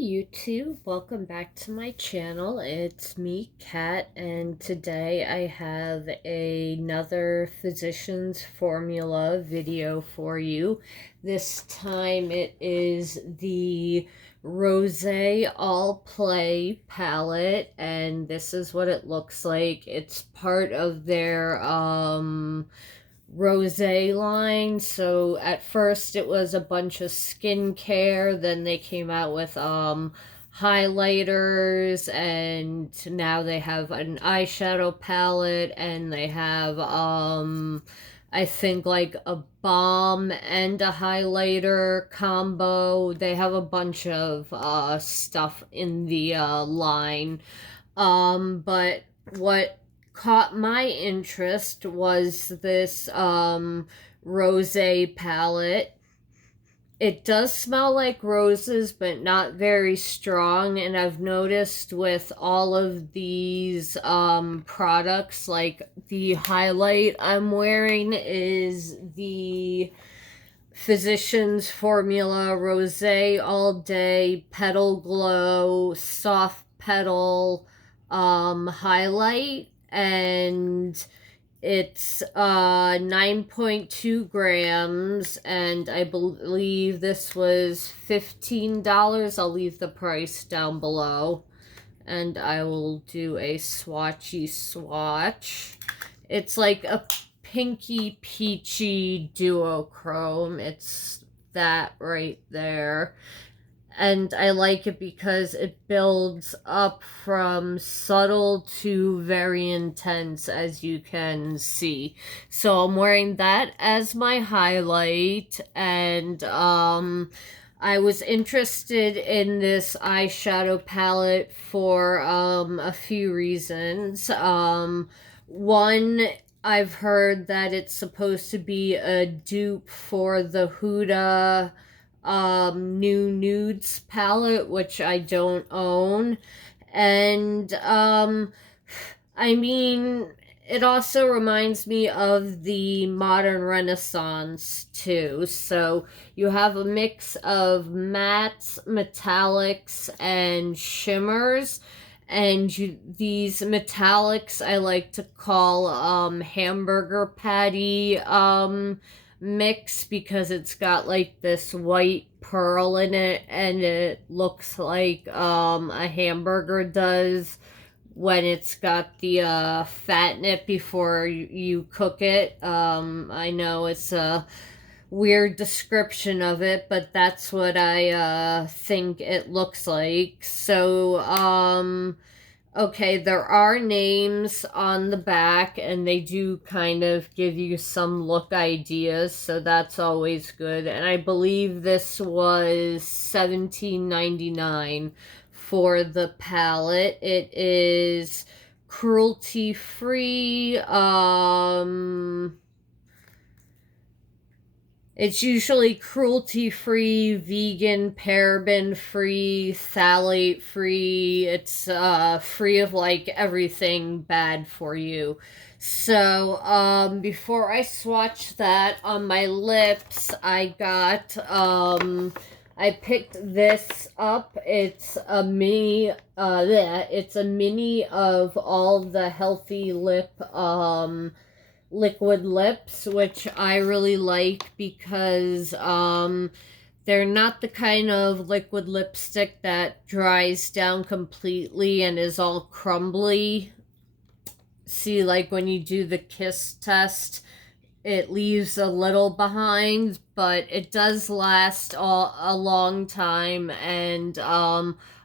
YouTube, welcome back to my channel. It's me, Kat, and today I have another Physicians Formula video for you. This time it is the Rosé All Play palette, and this is what it looks like. It's part of their Rosé line. So at first it was a bunch of skincare, then they came out with highlighters, and now they have an eyeshadow palette, and they have I think like a balm and a highlighter combo. They have a bunch of stuff in the line. But what caught my interest was this rosé palette. It does smell like roses, but not very strong. And I've noticed with all of these products, like the highlight I'm wearing is the Physicians Formula Rosé All Day Petal Glow Soft Petal highlight, and it's 9.2 grams, and I believe this was $15. I'll leave the price down below, and I will do a swatchy swatch. It's like a pinky peachy duochrome. It's that right there. And I like it because it builds up from subtle to very intense, as you can see. So I'm wearing that as my highlight, and I was interested in this eyeshadow palette for a few reasons. One, I've heard that it's supposed to be a dupe for the Huda New Nudes palette, which I don't own. And I mean, it also reminds me of the Modern Renaissance too. So you have a mix of mattes, metallics, and shimmers. And these metallics I like to call hamburger patty mix, because it's got like this white pearl in it, and it looks like a hamburger does when it's got the fat in it before you cook it. I know it's a weird description of it, but that's what I think it looks like. So okay, there are names on the back, and they do kind of give you some look ideas, so that's always good. And I believe this was $17.99 for the palette. It is cruelty-free. It's usually cruelty-free, vegan, paraben-free, phthalate-free. It's free of like everything bad for you. So before I swatch that on my lips, I got I picked this up. It's a mini it's a mini of all the healthy lip liquid lips, which I really like because they're not the kind of liquid lipstick that dries down completely and is all crumbly. See, like when you do the kiss test, it leaves a little behind, but it does last a long time, and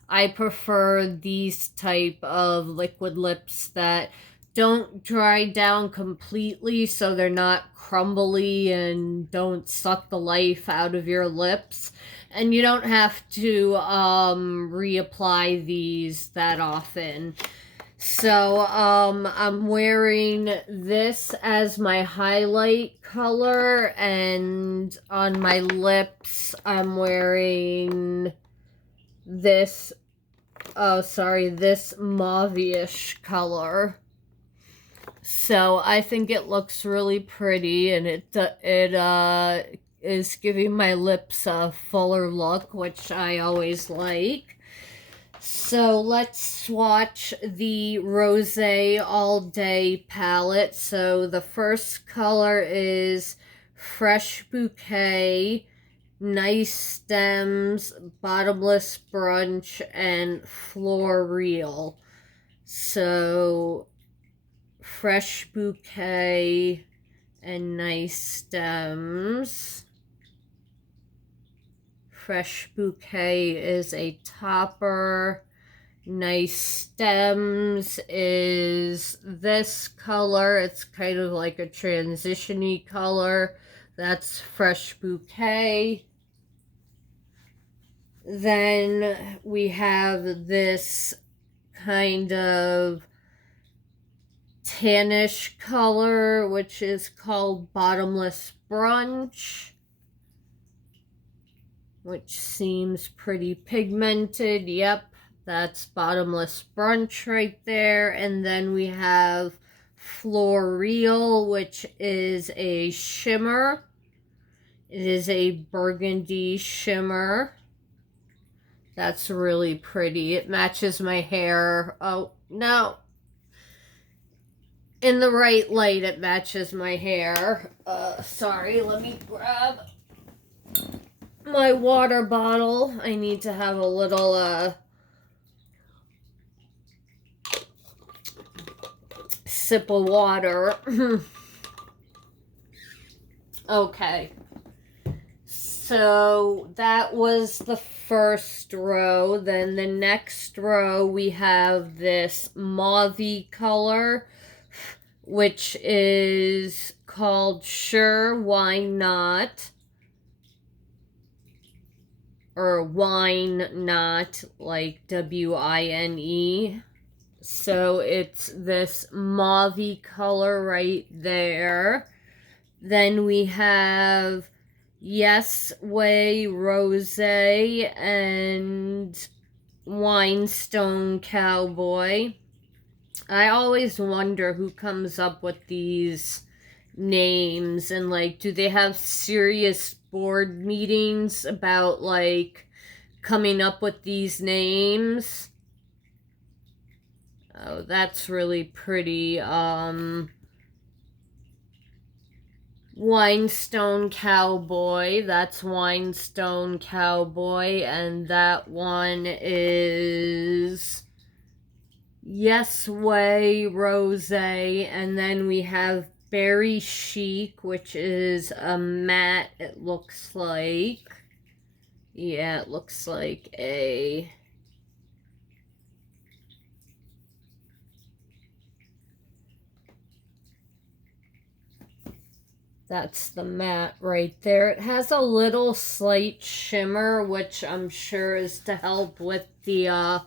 I prefer these type of liquid lips that don't dry down completely, so they're not crumbly and don't suck the life out of your lips. And you don't have to reapply these that often. So I'm wearing this as my highlight color, and on my lips I'm wearing this, this mauve-ish color. So I think it looks really pretty, and it is giving my lips a fuller look, which I always like. So let's swatch the Rosé All Day palette. So the first color is Fresh Bouquet, Nice Stems, Bottomless Brunch, and Floreal. So Fresh Bouquet and Nice Stems. Fresh Bouquet is a topper. Nice Stems is this color. It's kind of like a transition-y color. That's Fresh Bouquet. Then we have this kind of tannish color, which is called Bottomless Brunch, which seems pretty pigmented. Yep, that's Bottomless Brunch right there. And then we have Floreal, which is a shimmer. It is a burgundy shimmer. That's really pretty. It matches my hair. Oh, no. In the right light, it matches my hair. Sorry, let me grab my water bottle. I need to have a little, sip of water. Okay. So that was the first row. Then the next row we have this mauve color, which is called Sure Why Not, or Wine Not, like W-I-N-E. So it's this mauve color right there. Then we have Yes Way Rosé and Winestone Cowboy. I always wonder who comes up with these names, and like, do they have serious board meetings about like coming up with these names? Oh, that's really pretty. Winestone Cowboy, that's Winestone Cowboy, and that one is Yes Way Rosé. And then we have Berry Chic, which is a matte, it looks like. Yeah, it looks like a... That's the matte right there. It has a little slight shimmer, which I'm sure is to help with the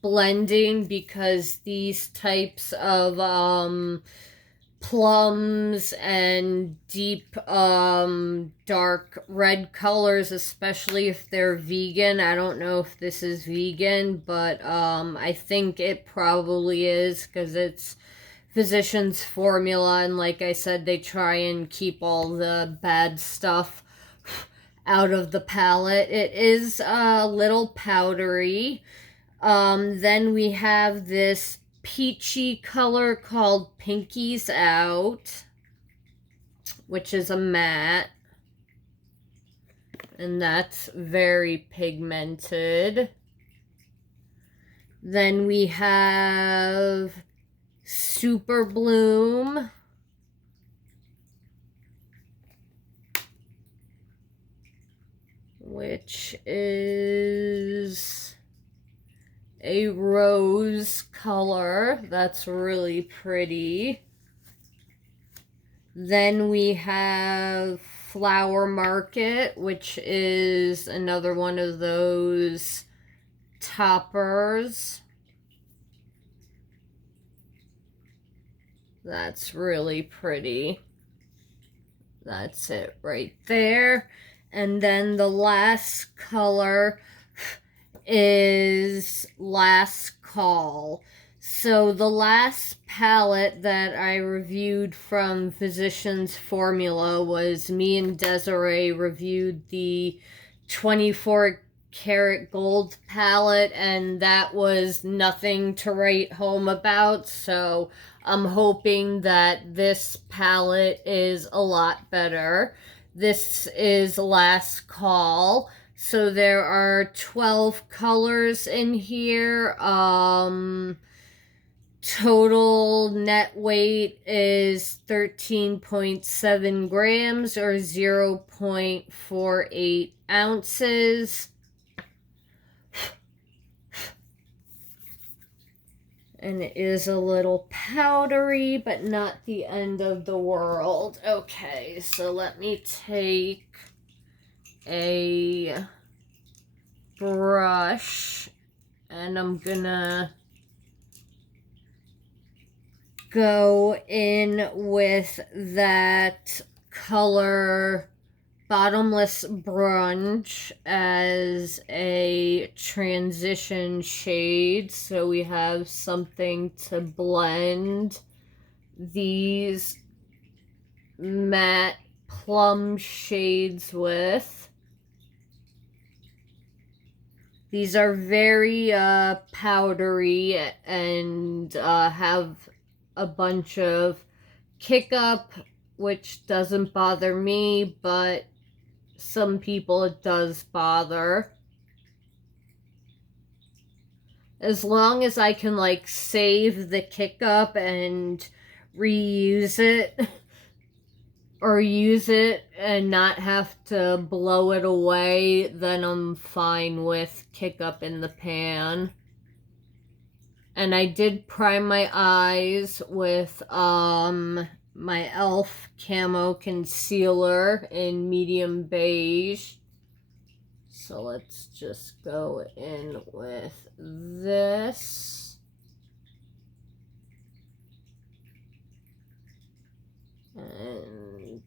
blending, because these types of plums and deep dark red colors, especially if they're vegan. I don't know if this is vegan, but I think it probably is, because it's physician's formula, and like I said, they try and keep all the bad stuff out of the palette. It is a little powdery. Then we have this peachy color called Pinkies Out, which is a matte, and that's very pigmented. Then we have Super Bloom, which is a rose color. That's really pretty. Then we have Flower Market, which is another one of those toppers. That's really pretty. That's it right there. And then the last color is Last Call. So the last palette that I reviewed from Physicians Formula was me and Desiree reviewed the 24 karat gold palette, and that was nothing to write home about. So I'm hoping that this palette is a lot better. This is Last Call. So there are 12 colors in here. Total net weight is 13.7 grams or 0.48 ounces. And it is a little powdery, but not the end of the world. Okay, so let me take a brush and I'm gonna go in with that color Bottomless Brunch as a transition shade, so we have something to blend these matte plum shades with. These are very powdery and have a bunch of kick up, which doesn't bother me, but some people it does bother. As long as I can like save the kick up and reuse it or use it and not have to blow it away, then I'm fine with kick up in the pan. And I did prime my eyes with my e.l.f. Camo Concealer in medium beige. So let's just go in with this. And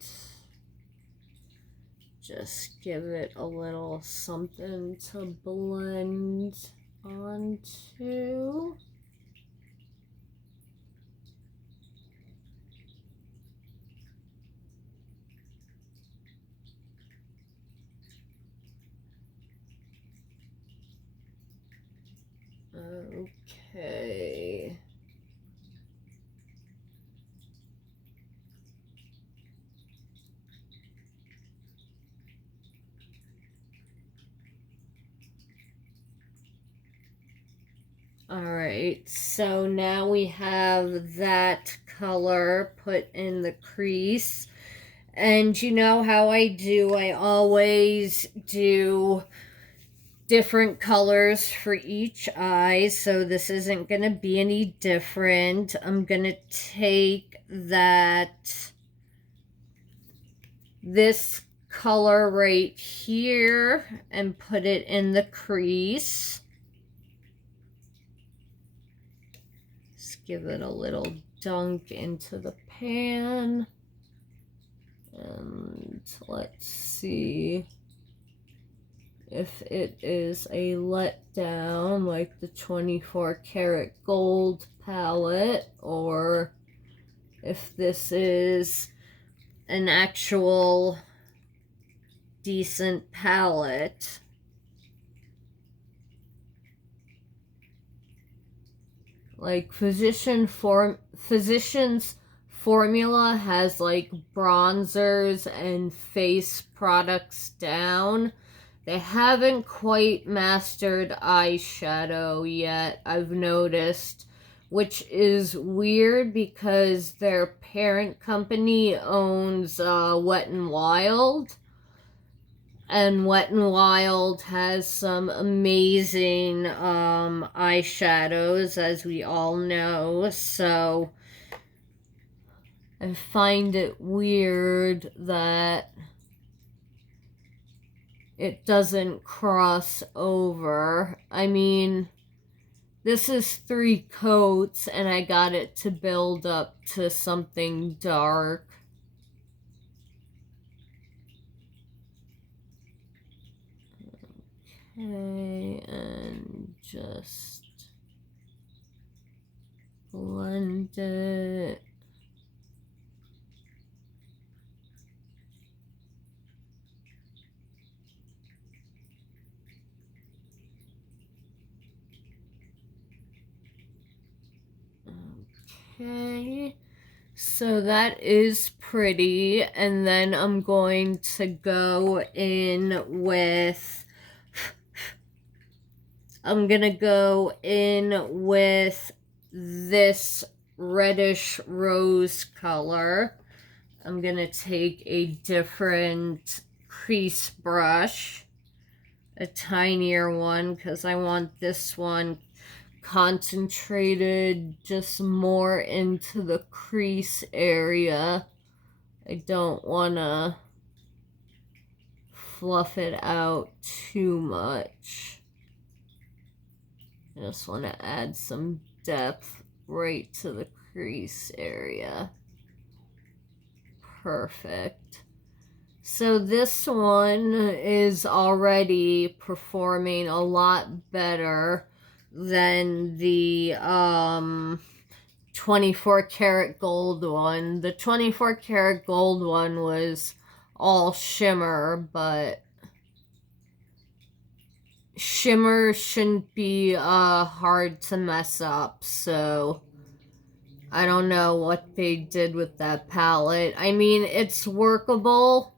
just give it a little something to blend onto. Okay. Alright, so now we have that color put in the crease. And you know how I do, I always do different colors for each eye, so this isn't going to be any different. I'm going to take this color right here and put it in the crease. Just give it a little dunk into the pan. And let's see if it is a letdown like the 24 karat gold palette, or if this is an actual decent palette. Like Physicians Formula has like bronzers and face products down. They haven't quite mastered eyeshadow yet, I've noticed, which is weird because their parent company owns Wet n Wild. And Wet n Wild has some amazing eyeshadows, as we all know, so I find it weird that it doesn't cross over. I mean, this is 3 coats and I got it to build up to something dark. Okay, and just blend it. Okay, so that is pretty, and then I'm going to go in with, I'm gonna go in with this reddish rose color. I'm gonna take a different crease brush, a tinier one, because I want this one concentrated just more into the crease area. I don't want to fluff it out too much. I just want to add some depth right to the crease area. Perfect. So this one is already performing a lot better than the 24 karat gold one. The 24 karat gold one was all shimmer, but shimmer shouldn't be hard to mess up, so I don't know what they did with that palette. I mean, it's workable,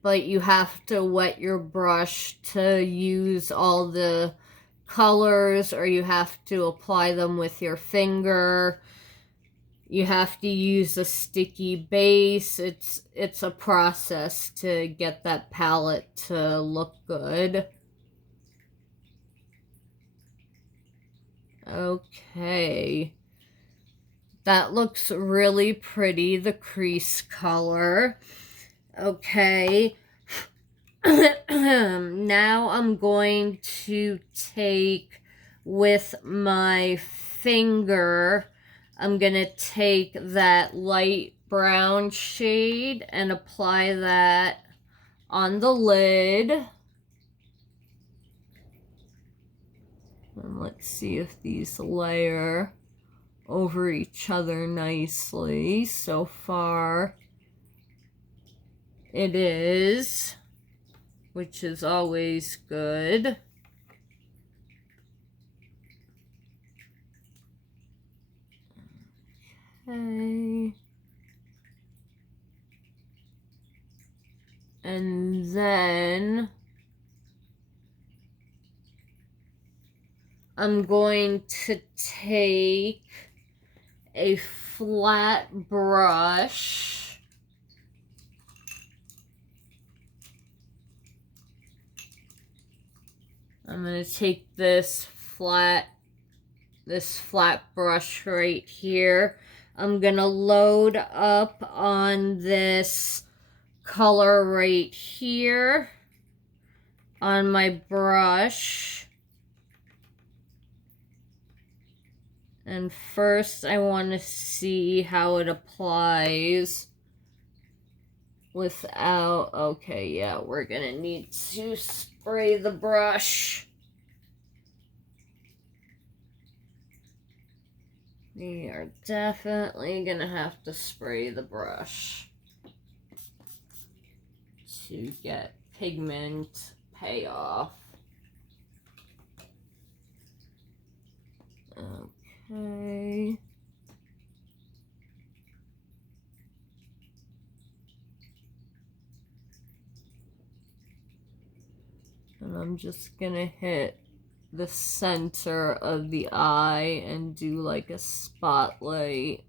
but you have to wet your brush to use all the colors, or you have to apply them with your finger. You have to use a sticky base. It's a process to get that palette to look good. Okay. That looks really pretty, the crease color. Okay. Now I'm going to take, with my finger, I'm going to take that light brown shade and apply that on the lid. And let's see if these layer over each other nicely. So far, it is, which is always good. Okay. And then I'm going to take a flat brush I'm going to take this flat brush right here. I'm going to load up on this color right here on my brush. And first I want to see how it applies without, okay, yeah, we're gonna need to spray the brush. We are definitely gonna have to spray the brush to get pigment payoff. Okay. And I'm just gonna hit the center of the eye and do like a spotlight.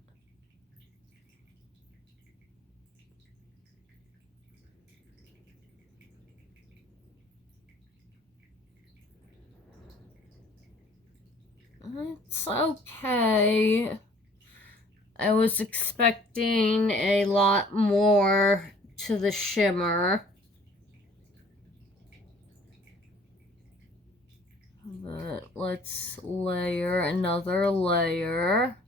It's okay. I was expecting a lot more to the shimmer. But let's layer another layer.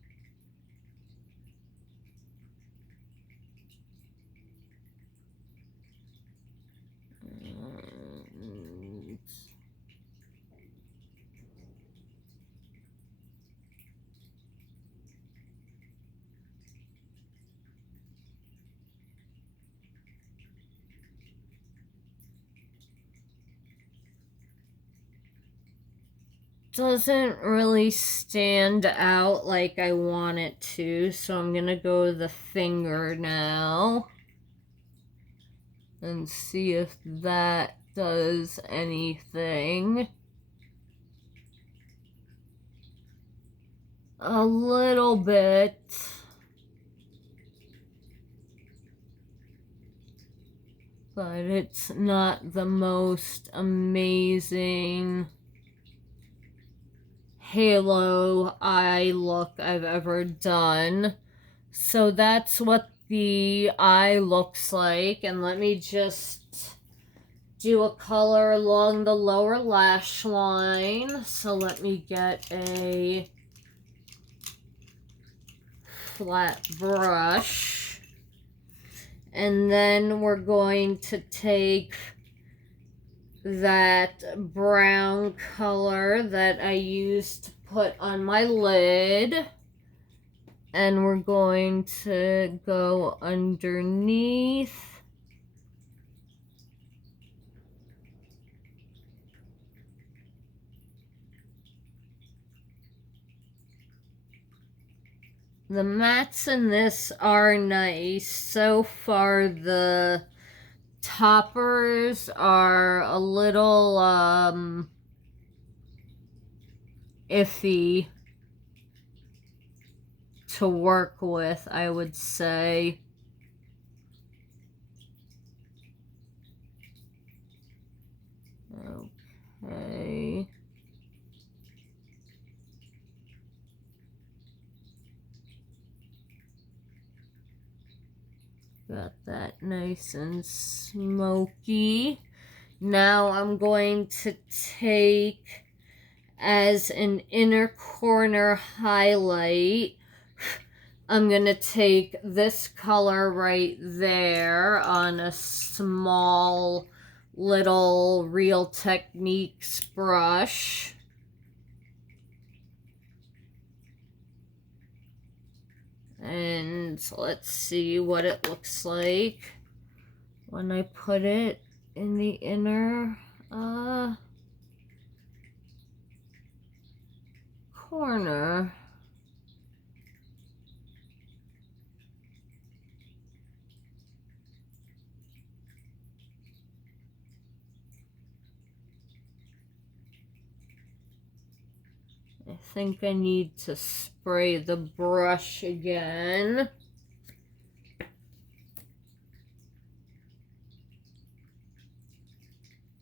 doesn't really stand out like I want it to, so I'm gonna go with the finger now and see if that does anything. A little bit. But it's not the most amazing halo eye look I've ever done. So that's what the eye looks like. And let me just do a color along the lower lash line. So let me get a flat brush. And then we're going to take that brown color that I used to put on my lid, and we're going to go underneath. The mattes in this are nice. So far, the toppers are a little iffy to work with, I would say. Okay. Got that nice and smoky. Now I'm going to take, as an inner corner highlight, I'm going to take this color right there on a small little Real Techniques brush. And let's see what it looks like when I put it in the inner corner. I think I need to spray the brush again.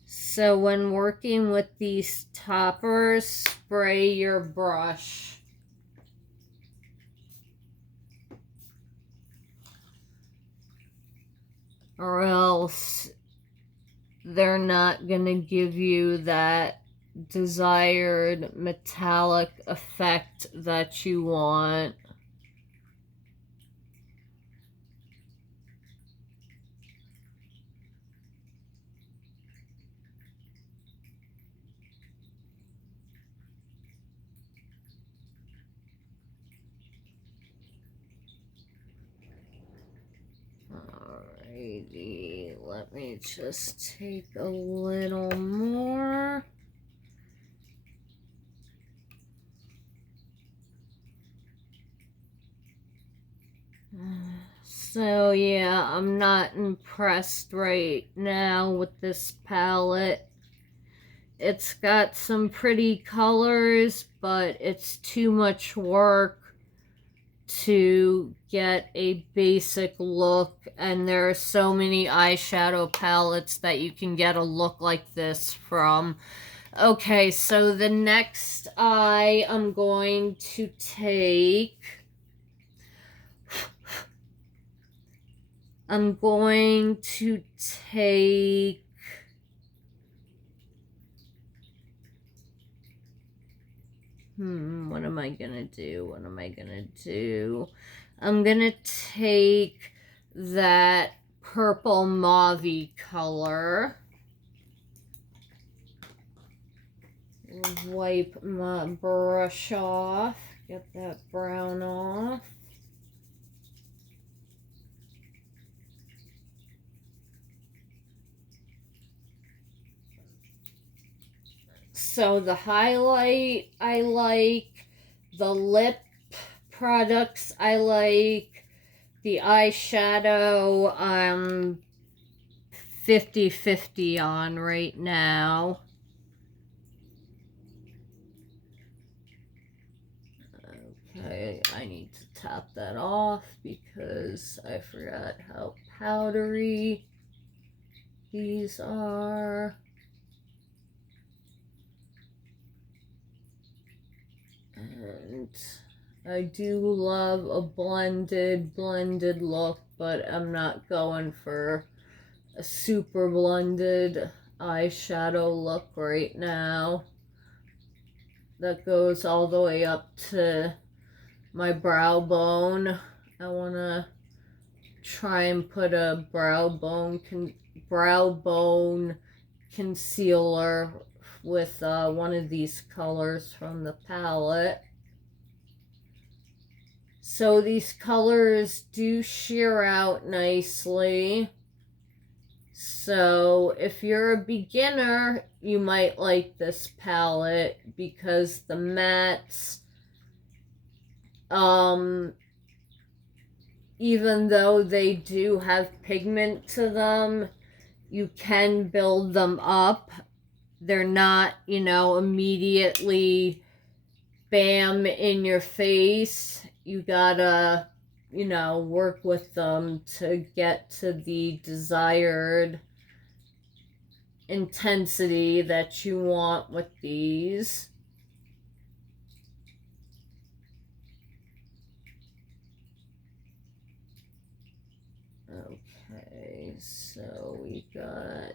So when working with these toppers, spray your brush. Or else they're not going to give you that desired metallic effect that you want. Alrighty, let me just take a little more. So yeah, I'm not impressed right now with this palette. It's got some pretty colors, but it's too much work to get a basic look, and there are so many eyeshadow palettes that you can get a look like this from. Okay, so the next eye I'm going to take, what am I gonna do? I'm gonna take that purple mauve color. Wipe my brush off, get that brown off. So the highlight I like, the lip products I like, the eyeshadow 50-50 on right now. Okay, I need to tap that off because I forgot how powdery these are. And I do love a blended look, but I'm not going for a super blended eyeshadow look right now. That goes all the way up to my brow bone. I want to try and put a brow bone concealer with one of these colors from the palette. So these colors do sheer out nicely. So if you're a beginner, you might like this palette because the mattes, even though they do have pigment to them, you can build them up. They're not, you know, immediately bam in your face. You gotta, you know, work with them to get to the desired intensity that you want with these. Okay, so we got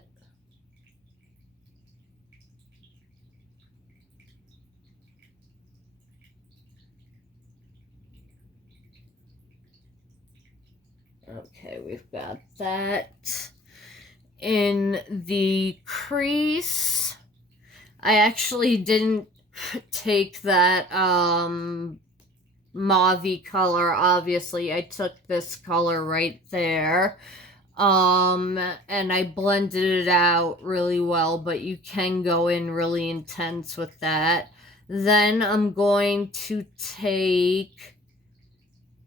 we've got that. In the crease, I actually didn't take that mauvey color. Obviously, I took this color right there. And I blended it out really well, but you can go in really intense with that. Then I'm going to take,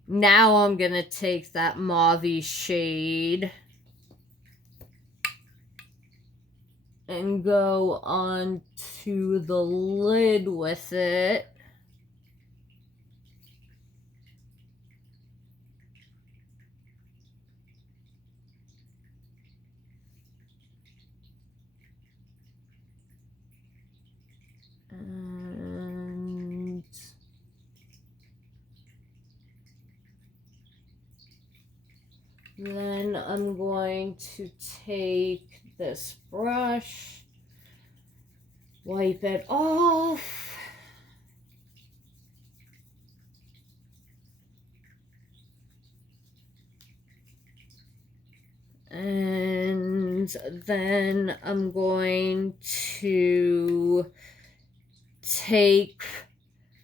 now I'm going to take that mauvey shade and go on to the lid with it. And then I'm going to take this brush, wipe it off, and then I'm going to take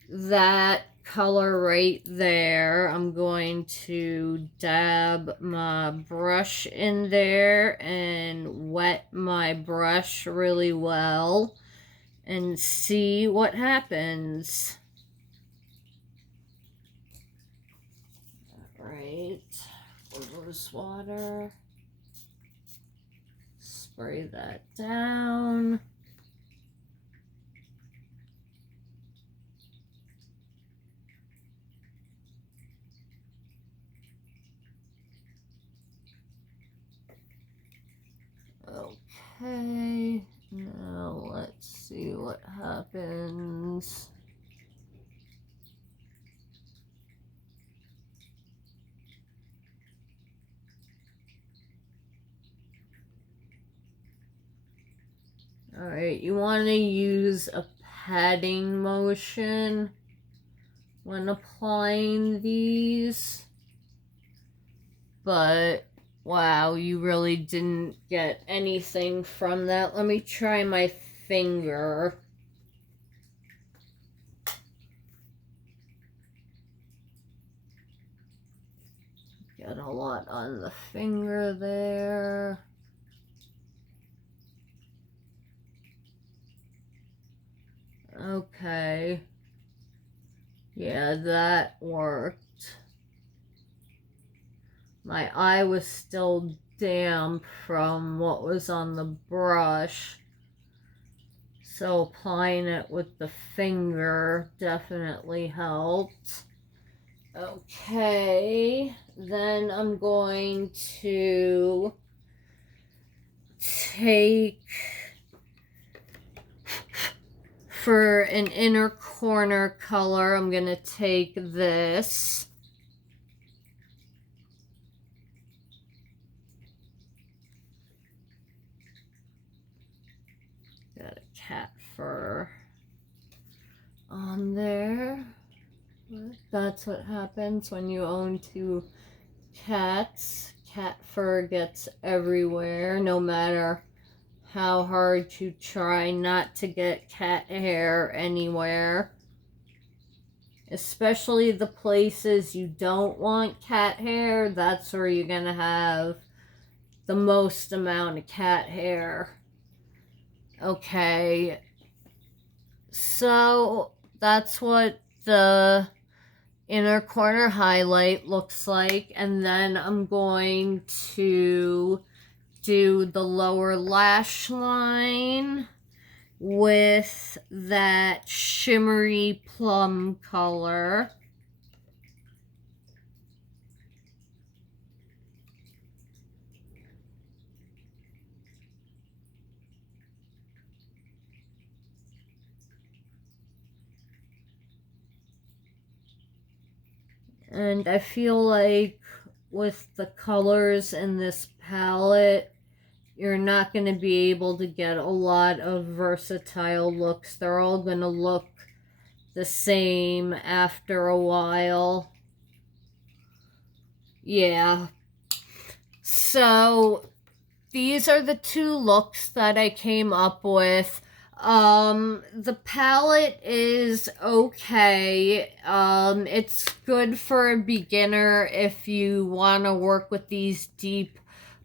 that color right there. I'm going to dab my brush in there and wet my brush really well and see what happens. All right, rose water, spray that down. Okay, now let's see what happens. All right, you want to use a patting motion when applying these, but wow, you really didn't get anything from that. Let me try my finger. Got a lot on the finger there. Okay. Yeah, that worked. My eye was still damp from what was on the brush. So applying it with the finger definitely helped. Okay, then I'm going to take, for an inner corner color, I'm going to take this. Got a cat fur on there. That's what happens when you own two cats. Cat fur gets everywhere, no matter how hard you try not to get cat hair anywhere. Especially the places you don't want cat hair, that's where you're gonna have the most amount of cat hair. Okay, so that's what the inner corner highlight looks like, and then I'm going to do the lower lash line with that shimmery plum color. And I feel like with the colors in this palette, you're not going to be able to get a lot of versatile looks. They're all going to look the same after a while. Yeah. So these are the two looks that I came up with. The palette is okay. It's good for a beginner if you want to work with these deep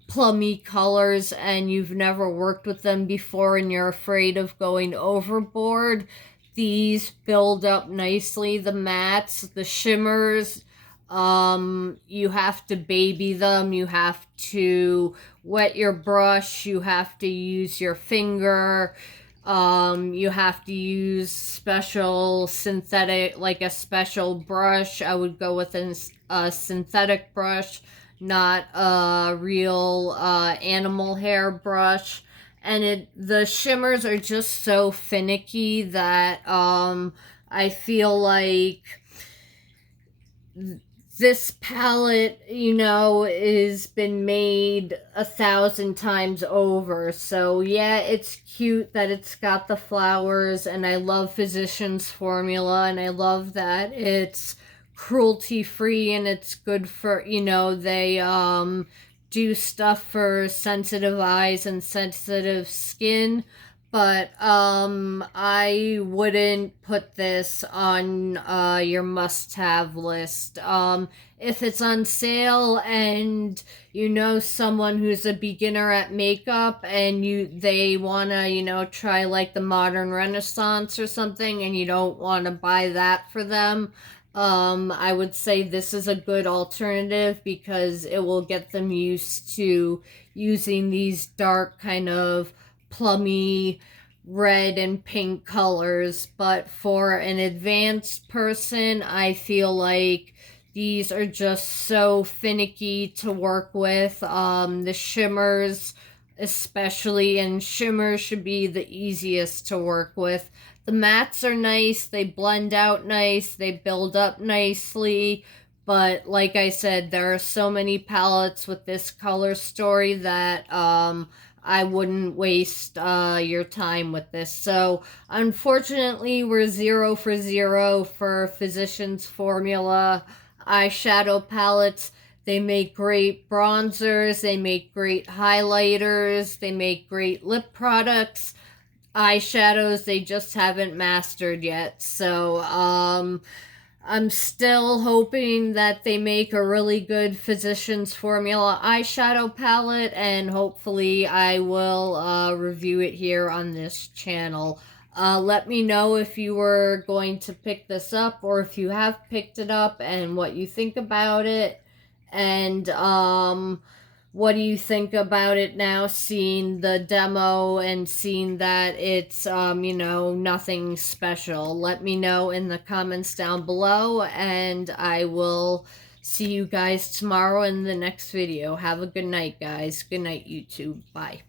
plummy colors and you've never worked with them before and you're afraid of going overboard. These build up nicely. The mattes, the shimmers, you have to baby them. You have to wet your brush. You have to use your finger. You have to use special synthetic, like a special brush. I would go with a synthetic brush, not a real animal hair brush. And the shimmers are just so finicky that I feel like this palette, you know, has been made 1,000 times over. So yeah, it's cute that it's got the flowers, and I love Physicians Formula, and I love that it's cruelty free and it's good for, you know, they do stuff for sensitive eyes and sensitive skin. But I wouldn't put this on your must-have list. If it's on sale and you know someone who's a beginner at makeup and they want to, you know, try like the Modern Renaissance or something, and you don't want to buy that for them, I would say this is a good alternative because it will get them used to using these dark kind of plummy red and pink colors. But for an advanced person, I feel like these are just so finicky to work with. The shimmers especially, and shimmers should be the easiest to work with. The mattes are nice, they blend out nice, they build up nicely, but like I said, there are so many palettes with this color story that I wouldn't waste your time with this. So unfortunately, we're 0 for 0 for Physicians Formula eyeshadow palettes. They make great bronzers, they make great highlighters, they make great lip products. Eyeshadows they just haven't mastered yet. So I'm still hoping that they make a really good Physicians Formula eyeshadow palette, and hopefully I will review it here on this channel. Let me know if you were going to pick this up or if you have picked it up and what you think about it. And what do you think about it now, seeing the demo and seeing that it's, nothing special? Let me know in the comments down below, and I will see you guys tomorrow in the next video. Have a good night, guys. Good night, YouTube. Bye.